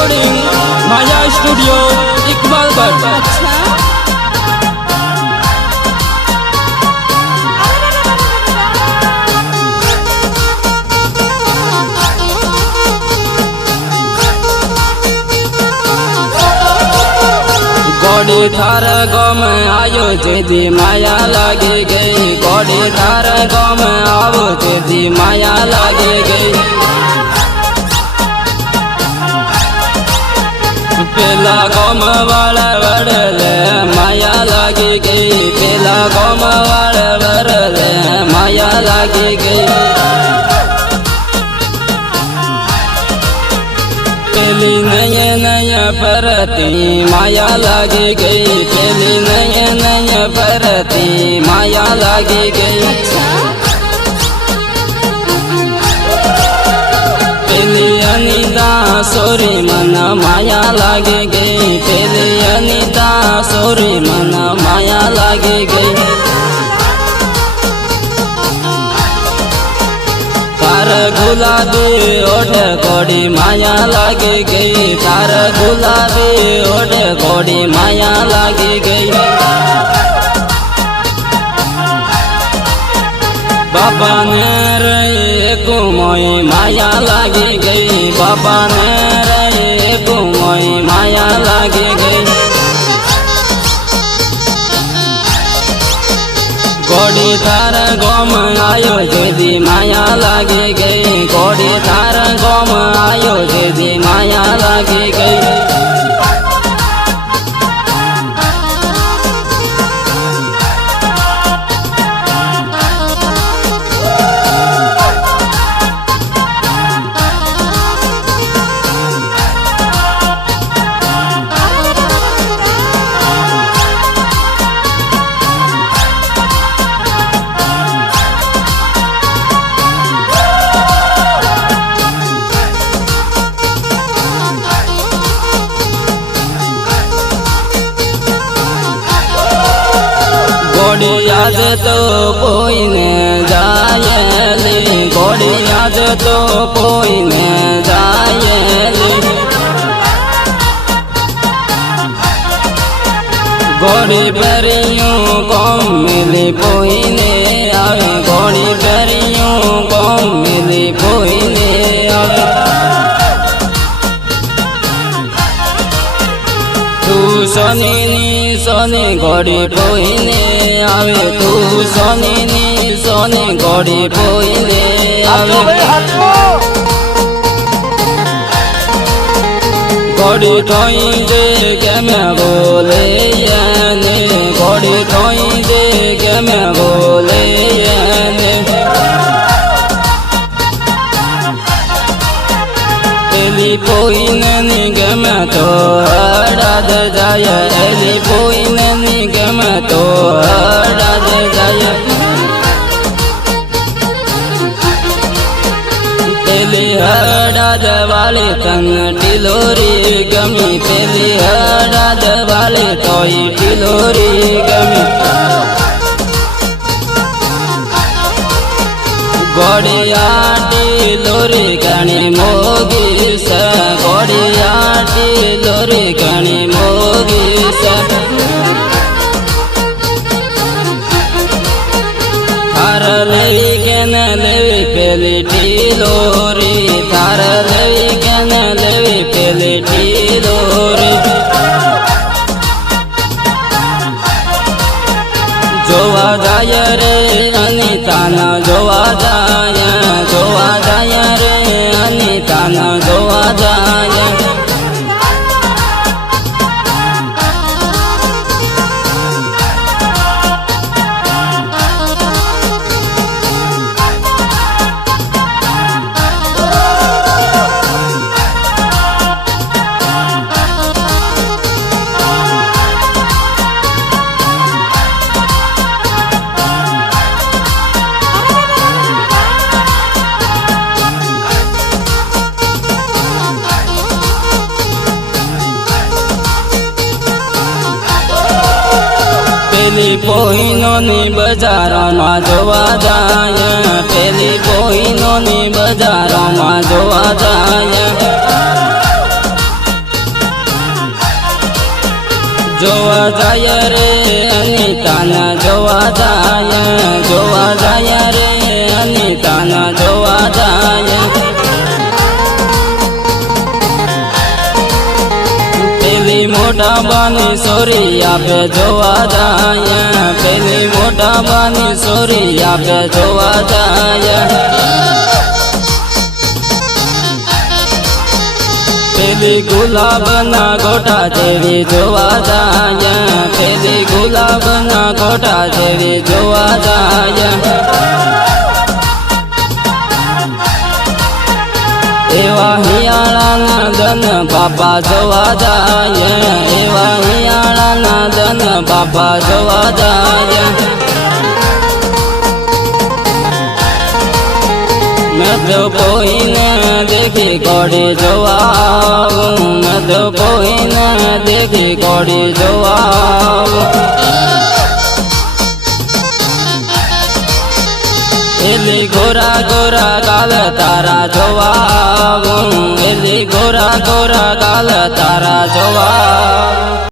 Recording माया studio Iqbalgarh. गोड़ी थार गाँव में आयो जेदी माया लागे गई। गोड़ी थार गाँव में आओ जेदी माया लागे गई। पेला गाँव वाला बड़ले माया लागे गई। पेला गाँव वाला बड़ले माया लागे गई। पेली नया नया परती माया लागे गई। पेली नया नया परती माया लागे गई। पेली अनिता सोरी मन माया लागे गई। पेली अनिता सोरी मन माया लागे गई। तार गुलाबी ओठ गोड़ी माया लागे गई। तार गुलाबी ओठ गोड़ी माया लागे गई। बाबा ने रे कुमोई माया लागे गई। बाबा ने रे कुमोई माया लागे गई। गोड़ी थार गाँव आयो जेदी माया लागे गई। गोड़ी थार गाँव आयो जेदी माया लागे गई। गोड़ी याद तो कोई न जायली। गोड़ी याद तो कोई न जायली। गोड़ी परियों को मिली कोई ने आवे। गोड़ी परियों को मिली कोई ने आवे। तू सोनी सोनी गोड़ी पोइने आवे। तू सोनी सोनी गोड़ी पोइने आवे। गोड़ी ठोई दे के मैं बोले याने। गोड़ी ठोई दे के मैं बोले याने। एली पोइने निगम तो हराद जाय। एली पोइने निगम तो हराद जाय। एली हराद वाली तन टिलोरी गमी। तेली हराद वाली तोई टिलोरी गमी। गोड़िया टिलोरी गणी मोगी स। गोड़िया टिलोरी गणी मोगी स। थार लेवी के न लेवी पेली टिलोरी। थार लेवी के न लेवी पेली टिलोरी। जोवा जाय रे अनिता न जोवा जाय। जोवा जाय रे अनिता न जोवा जाय। पेली पोइनो नी बजारों में जोवा जाय। पेली पोइनो नी बजारों में जोवा जाय। જોવા જાય રે અનિતાના જોવા જાય રે અનિતાના જોવા જાય પેલી મોટા બાની સોરી આપે જોવા જાય પેલી મોટા બાની સોરી આપે જોવા જાય પેલી ગુલાબના ગોટા જેવી જોવા જાય પેલી ગુલાબના ગોટા જેવી જોવા જાય એવા હિયાળાના ધન બાપા જોવા જાય એવા હિયાળાના ધન બાપા જોવા જાય મેં તો કોઈને દેખી ઘોડી જોવા આવું મેં તો કોઈને દેખી ઘોડી જોવા આવું એલી ગોરા ગોરા ગાલ તારા જોવા આવું એલી ગોરા ગોરા ગાલ તારા જોવા